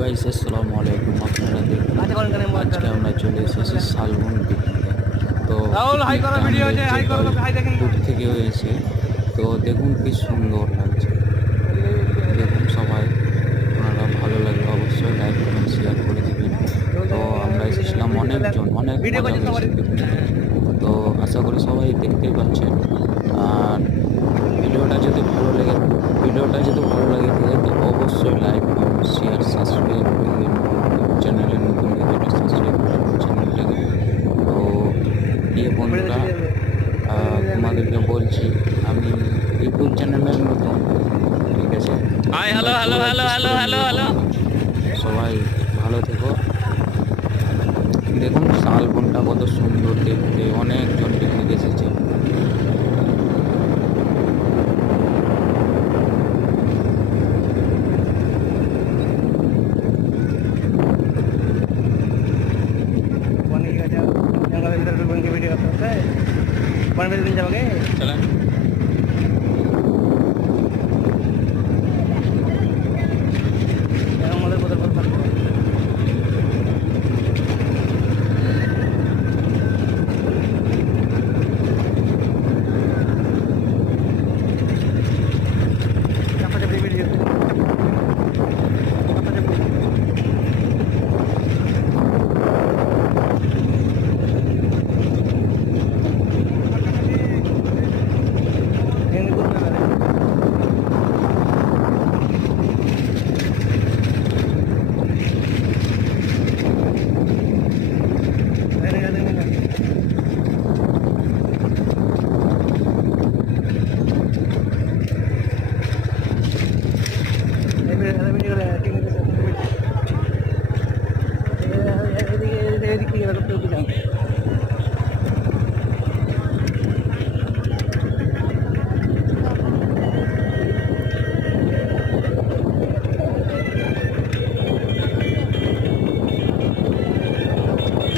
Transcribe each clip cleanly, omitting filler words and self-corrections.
Guys আসসালামু আলাইকুম। আপনারা দেখুন আজকে আমরা চলে এসেছি শালবন পিকনিকে। তো দূর থেকে হয়েছে, তো দেখুন কি সুন্দর লাগছে। দেখুন সবাই, আপনারা ভালো লাগলে অবশ্যই লাইক কমেন্ট শেয়ার করে দেবেন। তো আমরা এসেছিলাম অনেকজন, অনেক মজা হয়েছে পিকনিকে। তো আশা করি সবাই দেখতে পাচ্ছেন। আর ভিডিওটা যদি ভালো লাগে থাকে তো অবশ্যই লাইক কমেন্ট শেয়ার সাবস্ক্রাইব করবেন। চ্যানেলে নতুন ভিডিওটা সাবস্ক্রাইব করবেন চ্যানেলটাকে। তো বন্ধুরা, তোমাদেরকে বলছি আমি ইউটিউব চ্যানেলের নতুন, ঠিক আছে? Hello hello hello hello hello hello সবাই ভালো থেকো। দেখুন শালবনটা কত সুন্দর দেখতে, অনেকজন পিকনিক এসেছে। चला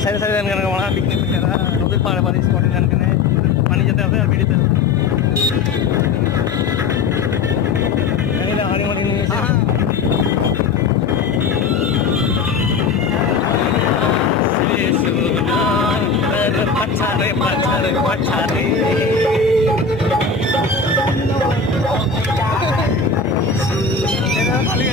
साइड साइड जान करने वाला पिकनिक वगैरह नदी पार पार स्पॉट जान करने पानी जाते हैं और वीडियो पे नहीं ना हानी वाली नहीं है पछारे पछारे पछारे खाली